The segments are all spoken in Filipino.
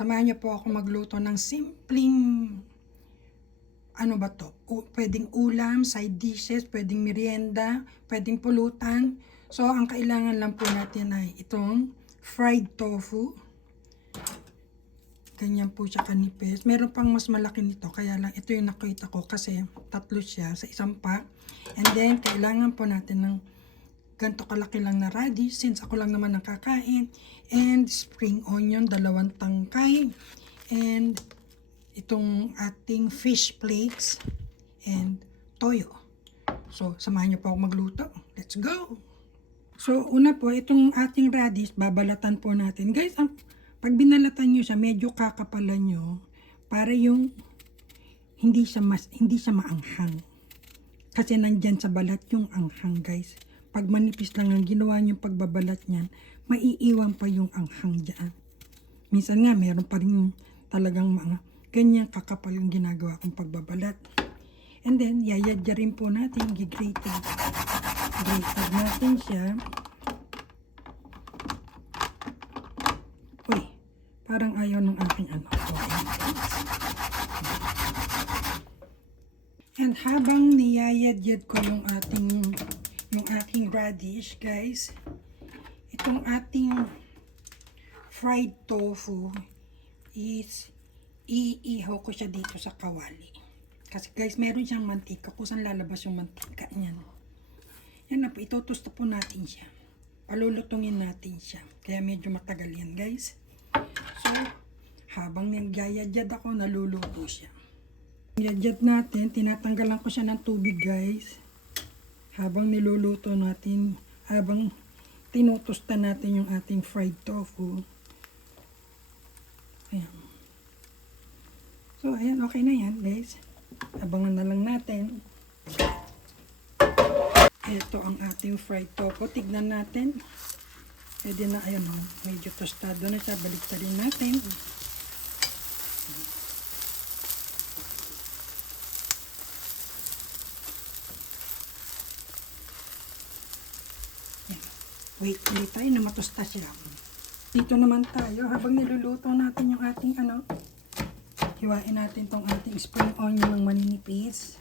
Samahan niyo po ako magluto ng simpleng, ano ba to? Pwedeng ulam, side dishes, pwedeng merienda, pwedeng pulutan. So, ang kailangan lang po natin ay itong fried tofu. Ganyan po siya kanipis. Meron pang mas malaki nito, kaya lang ito yung nakita ko kasi tatlo siya sa isang pack. And then, kailangan po natin ng ganito kalaki lang na radish, since ako lang naman nakakain. And spring onion, 2 tangkay. And itong ating fish plates. And toyo. So, samahan niyo po ako magluto. Let's go! So, una po, itong ating radish, babalatan po natin. Guys, pag binalatan nyo siya, medyo kakapalan nyo para yung hindi siya maanghang. Kasi nandyan sa balat yung anghang, guys. Pag manipis lang ang ginawa nyo pagbabalat niyan, maiiwan pa yung anghang dyan. Minsan nga, meron pa rin talagang mga ganyan kakapal yung ginagawa kong pagbabalat. And then, yayadya rin po natin, gigrated. Grated natin siya. Uy, parang ayaw ng aking ano. So, and habang niyayadyad ko yung aking radish, guys, itong ating fried tofu is iihaw ko siya dito sa kawali. Kasi guys, meron siyang mantika. Kung saan lalabas yung mantika niyan. Yan na po, itutusta po natin siya. Palulutungin natin siya. Kaya medyo matagal yan, guys. So, habang nagyayadjad ako, naluluto siya. Yadjad natin, tinatanggalan ko siya ng tubig, guys. Habang niluluto natin, habang tinutusta natin yung ating fried tofu. Ayan. So, ayan, okay na yan, guys. Abangan na lang natin. Ito ang ating fried tofu. Tignan natin. Pwede na, ayun o. Medyo tostado na siya. Baliktarin natin. Yan. Wait ulit tayo na matosta siya. Dito naman tayo. Habang niluluto natin yung ating hiwain natin tong ating spring onion ng maninipis.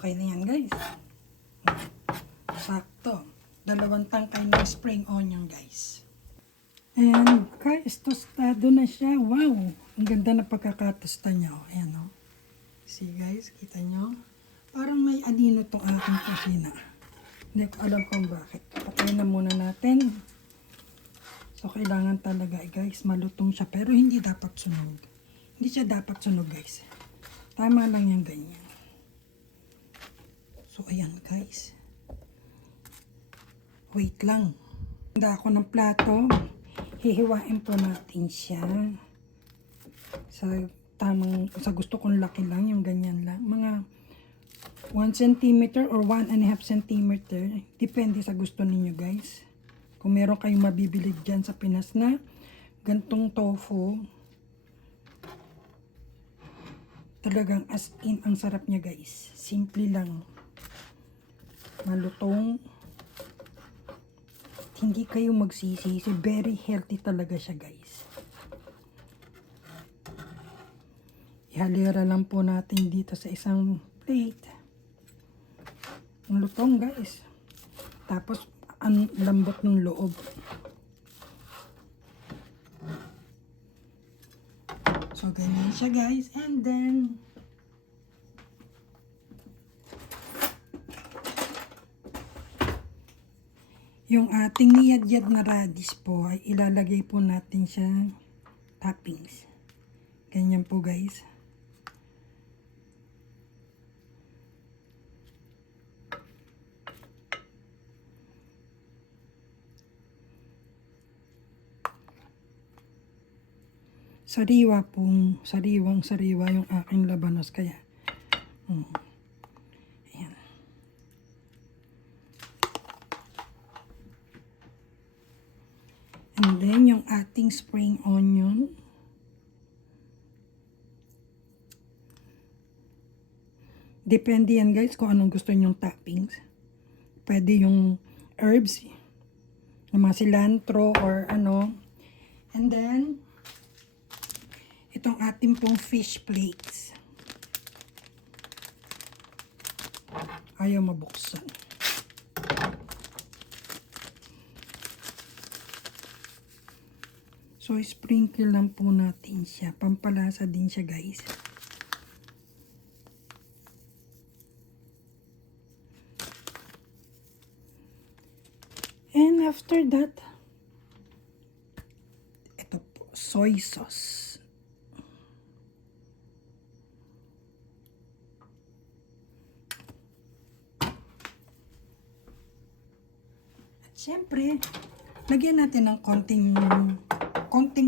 Okay na yan, guys. Sakto. 2 tangkay ng spring onion, guys. And guys, tostado na siya. Wow! Ang ganda na pagkakatosta niya. Ayan o. See guys, kita nyo? Parang may anino tong aking kusina. Hindi ko alam kung bakit. Patayin na muna natin. So, kailangan talaga, guys, malutong siya. Pero hindi dapat sunog. Hindi siya dapat sunog, guys. Tama lang yung ganyan. So, ayan, guys. Wait lang. Handa ako ng plato. Hihiwain po natin siya. Sa gusto kong laki lang, yung ganyan lang. Mga 1 cm or 1.5 cm. Depende sa gusto ninyo, guys. Kung meron kayong mabibili dyan sa Pinas na gantong tofu, talagang as in ang sarap niya, guys. Simple lang. Malutong. Hindi kayo magsisisi. Very healthy talaga siya, guys. Ihalira lang po natin dito sa isang plate. Ang lutong, guys. Tapos, ang lambot ng loob. So, ganyan siya, guys. And then, yung ating niyadyad na radish po, ay ilalagay po natin siya toppings. Ganyan po, guys. sariwang-sariwa yung aking labanos. Kaya, ayan. And then, yung ating spring onion. Depende yan guys kung anong gusto nyong toppings. Pwede yung herbs, yung mga cilantro or ano. And then, itong ating pong fish flakes. Ayaw mabuksan. So, sprinkle lang po natin siya. Pampalasa din siya guys. And after that, ito po, soy sauce. At syempre, lagyan natin ng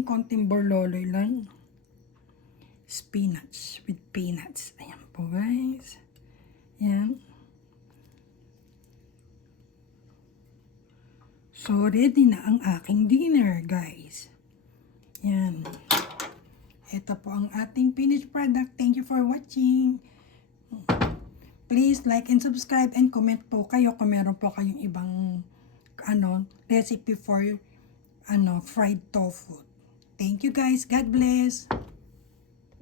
konting borloloy lang. Spinach with peanuts. Ayan po guys. Ayan. So, ready na ang aking dinner, guys. Yan. Ito po ang ating finished product. Thank you for watching. Please like and subscribe and comment po kayo kung meron po kayong ibang recipe for fried tofu. Thank you guys. God bless.